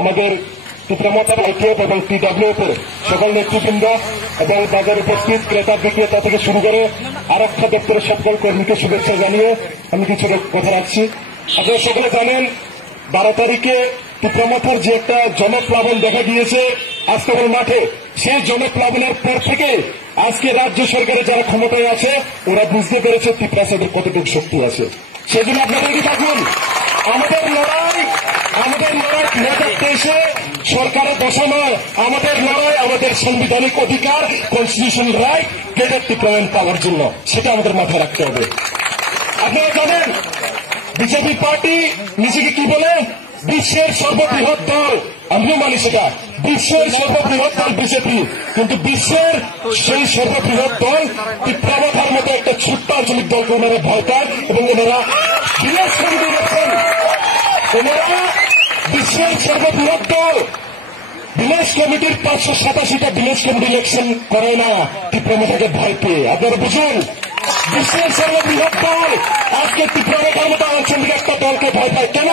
আমাদের ত্রিপুরা আইটিএফ এবং টিডব্লিউএফ এর সকল নেতৃবৃন্দ এবং বাজার উপস্থিত ক্রেতা বিক্রেতা থেকে শুরু করে আরক্ষা দপ্তরের সকল কর্মীকে শুভেচ্ছা জানিয়ে আমি কিছু কথা রাখছি। আপনারা সকলে জানেন 12 তারিখে ত্রিপুরামাথার যে একটা জনপ্লাবন দেখা গিয়েছে আজকের মাঠে, সেই জনপ্লাবনের পর থেকে আজকে রাজ্য সরকারের যারা ক্ষমতায় আছে ওরা বুঝতে পেরেছে ত্রিপুরা সাইডের কতটুকু শক্তি আছে। সেজন্য আপনারা কি থাকুন, আমাদের লড়াই মেধাতে এসে সরকারের বসা নয়, আমাদের লড়াই আমাদের সাংবিধানিক অধিকার কনস্টিটিউশনাল রাইট গেটের ত্রিপুরায়ন পাওয়ার জন্য, সেটা আমাদের মাথায় রাখতে হবে। আপনারা জানেন বিজেপি পার্টি নিজেকে কি বলে, বিশ্বের সর্ববৃহৎ দল। আমিও মানি সেটা, বিশ্বের সর্ববৃহৎ দল বিজেপি, কিন্তু বিশ্বের সেই সর্ববৃহৎ দল ত্রিপুরামাথার মতো একটা ছোট্ট আঞ্চলিক দলকে ওনারা ভয় পায় এবং ওনারা বিশ্বের সর্ববৃহৎ দল ভিলেজ কমিটির 587টা ভিলেজ কমিটি ইলেকশন করে না ত্রিপুরামাথাকে ভয় পেয়ে। আপনারা বুঝুন, বিশ্বের সর্ববৃহৎ দল আজকে ত্রিপুরামাথার মতো আঞ্চলিক একটা দলকে ভয় পায় কেন?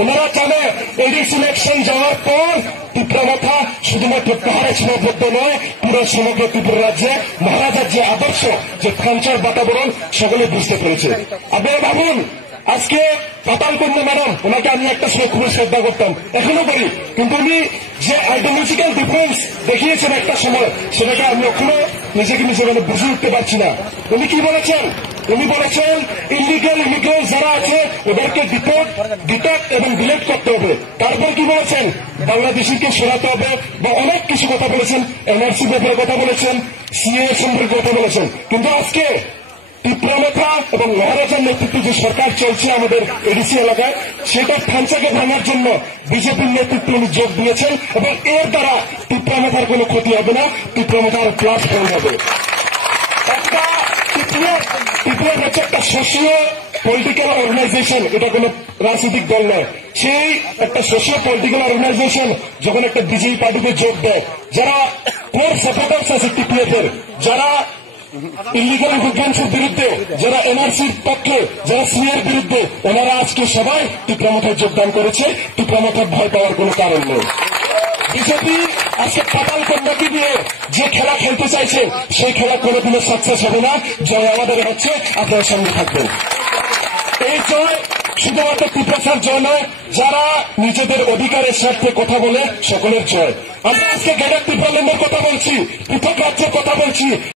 ওনারা জানে এডিস ইলেকশন যাওয়ার পর ত্রিপুরামাথা শুধুমাত্র পাহাড়ে সীমাবদ্ধ নয়, পুরো সমগ্র ত্রিপুরা রাজ্যে মহারাজার যে আদর্শ, যে ফ্রাঞ্চার বাতাবরণ সকলে বুঝতে পেরেছে। আপনারা ভাবুন, আজকে পাতালকন্যা ম্যাডাম, ওনাকে আমি একটা সময় খুবই শ্রদ্ধা করতাম, এখনো করি, কিন্তু উনি যে আইডিওলজিক্যাল ডিফারেন্স দেখিয়েছেন একটা সময়, সেটাকে আমি এখনো নিজেকে মানে বুঝে উঠতে পারছি না। উনি কি বলেছেন? উনি বলেছেন ইলিগাল ইমিগ্রেন্ট যারা আছে ওদেরকে ডিটেক্ট এবং ডিলেট করতে হবে। তারপর কি বলেছেন? বাংলাদেশিকে সরাতে হবে বা অনেক কিছু কথা বলেছেন, এনআরসি ব্যাপারে কথা বলেছেন, সিএ সম্পর্কে কথা বলেছেন। কিন্তু আজকে ত্রিপুরামাথা এবং মহারাজার নেতৃত্বে যে সরকার চলছে আমাদের এডিসি এলাকায়, সেটা ফ্যাঞ্চাকে ভাঙার জন্য বিজেপির নেতৃত্বে উনি যোগ দিয়েছেন এবং এর দ্বারা ত্রিপুরামাথার কোনো ক্ষতি হবে না, ত্রিপুরামাথার প্লাস পয়েন্ট হবে। ত্রিপুরা হচ্ছে একটা সোশিও পলিটিক্যাল অর্গানাইজেশন, এটা কোনো রাজনৈতিক দল নয়। সেই একটা সোশিও পলিটিক্যাল অর্গানাইজেশন যখন একটা বিজেপি পার্টিতে যোগ দেয়, যারা কোর সাপোর্টার্স আছে টিপিএফ এর, যারা ইলিগাল ইমিগ্রেন্টসের বিরুদ্ধে, যারা এনআরসির পক্ষে, যারা সিএর বিরুদ্ধে, ওনারা আজকে সবাই ত্রিপুরামাথায় যোগদান করেছে। ত্রিপুরামাথার ভয় পাওয়ার কোনো কারণ নেই। বিজেপি আজকে পাতালকন্যাকে দিয়ে যে খেলা খেলতে চাইছে, সেই খেলা কোনোদিনও সাকসেস হবে না। জয় আমাদের হচ্ছে, আপনার সঙ্গে থাকবেন। এই জয় শুধুমাত্র ত্রিপুরার জয় নয়, যারা নিজেদের অধিকারের স্বার্থে কথা বলে সকলের জয়। আমরা আজকে গেটের ত্রিপুরা কথা বলছি, পৃথক রাজ্যের কথা বলছি।